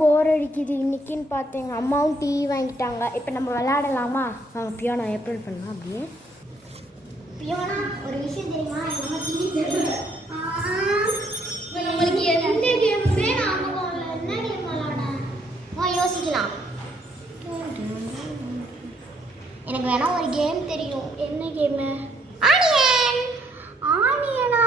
போர் அடிக்குது இன்னைக்குன்னு பார்த்து எங்கள் அம்மாவும் டீ வாங்கிட்டாங்க. இப்போ நம்ம விளையாடலாமா? வாங்க பியானோ எப்படி பண்ணலாம் அப்படியே. பியானோ ஒரு விஷயம் தெரியுமா? நம்ம டிவி உங்களுக்கு எந்த கேமுமே ஞாபகம் இல்லை. என்ன கேம் விளையாட யோசிக்கலாம். எனக்கு வேணா ஒரு கேம் தெரியும். என்ன கேமு? ஆனியன். ஆனியனா?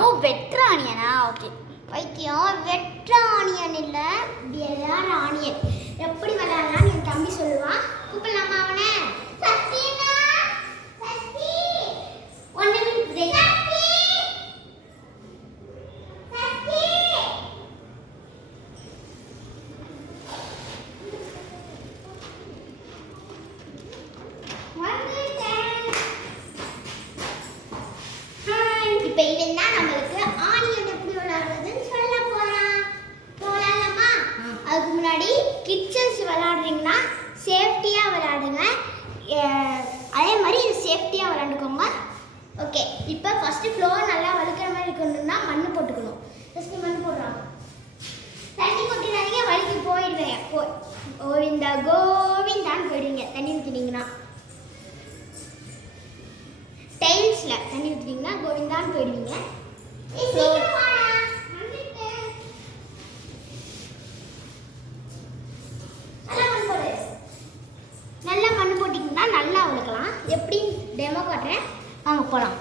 ஓ வெற்ற ஆனியனா? ஓகே வைத்தியம். வெற்ற ஆனியன் இல்லை, வேற ஆனியன். எப்படி விளையாடலாம்னு என் தம்பி சொல்லுவான். கூப்பிடலாமா அவனை? சத்தினா சத்தி 1 minute break. இப்போ இவன் தான் நம்மளுக்கு ஆனியன் எப்படி விளையாடுறதுன்னு சொல்ல போறான். போலாமா? அதுக்கு முன்னாடி கிச்சன்ஸ் விளையாடுறீங்கன்னா சேஃப்டியாக விளையாடுங்க. அதே மாதிரி இது சேஃப்டியாக விளையாண்டுக்கோங்க. ஓகே, இப்போ ஃபஸ்ட்டு ஃப்ளோர் நல்லா வலிக்கிற மாதிரி இருக்கணும்னா மண் போட்டுக்கணும். ஃபஸ்ட்டு மண் போடுறாங்க. தண்ணி கொட்டினாதீங்க, வலிக்கு போயிடுவேன். கோவிந்தா கோவிந்தான்னு போயிடுவீங்க தண்ணி ஊற்றினீங்கன்னா. டைல்ஸில் தண்ணி ஊற்றினீங்கன்னா கோவிந்தான்னு போயிடுவீங்க. நல்லா மண் போட்டிங்கன்னா நல்லா வளர்க்கலாம். எப்படி டெமோ காட்டுறேன், வாங்க போகலாம்.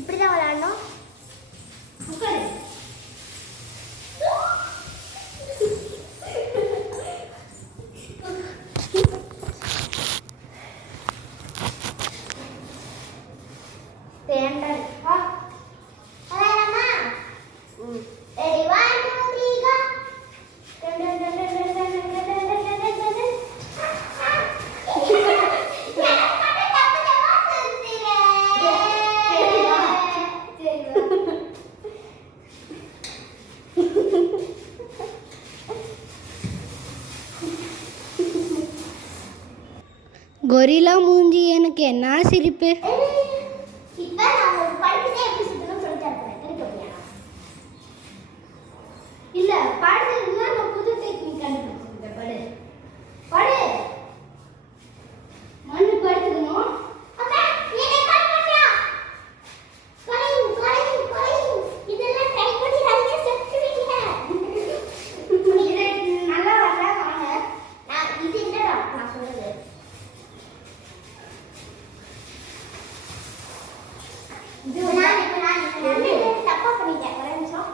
இப்படி தான் விளையாடணும். கொரில்லா மூஞ்சி, எனக்கு என்ன சிரிப்பு. இல்ல பாடுறதுன்னா நான் புது டெக்னிக் கண்டுபிடிச்சிருக்கேன். பாடு பாடு. மண்ணு படுத்துக்கணும். நல்லா வரல வாங்க. இது என்னடா நான் சொல்றது? தப்பா பண்ணிட்டேன். ஒரு நிமிஷம்.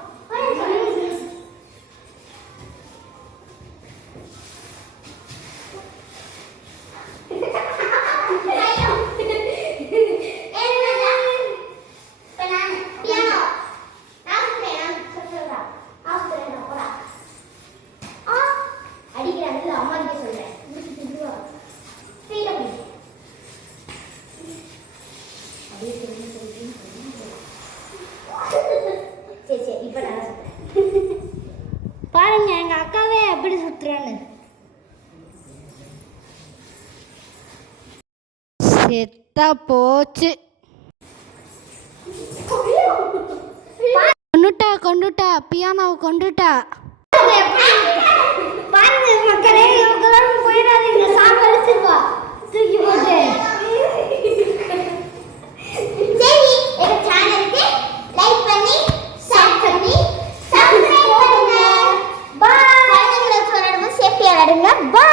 பாருங்க எங்க அக்காவே எப்படி சுத்துறான்னு. செத்தா போச்சு. கொண்டுட்டா பியானோவை கொண்டுட்டா. பாருங்க மக்களே, இவங்களாம் போயிடாதீங்க. சாப்பிட்டு அடிச்சுப்பா தூக்கி போட்டு. சரி, எங்க சேனலுக்கு லைக் பண்ணி ஷேர் பண்ணி சப்ஸ்கிரைப் பண்ணுங்க. பை. குழந்தைகளை விளையாடும்போது சேஃப்டியா விளையாடுங்க. பை.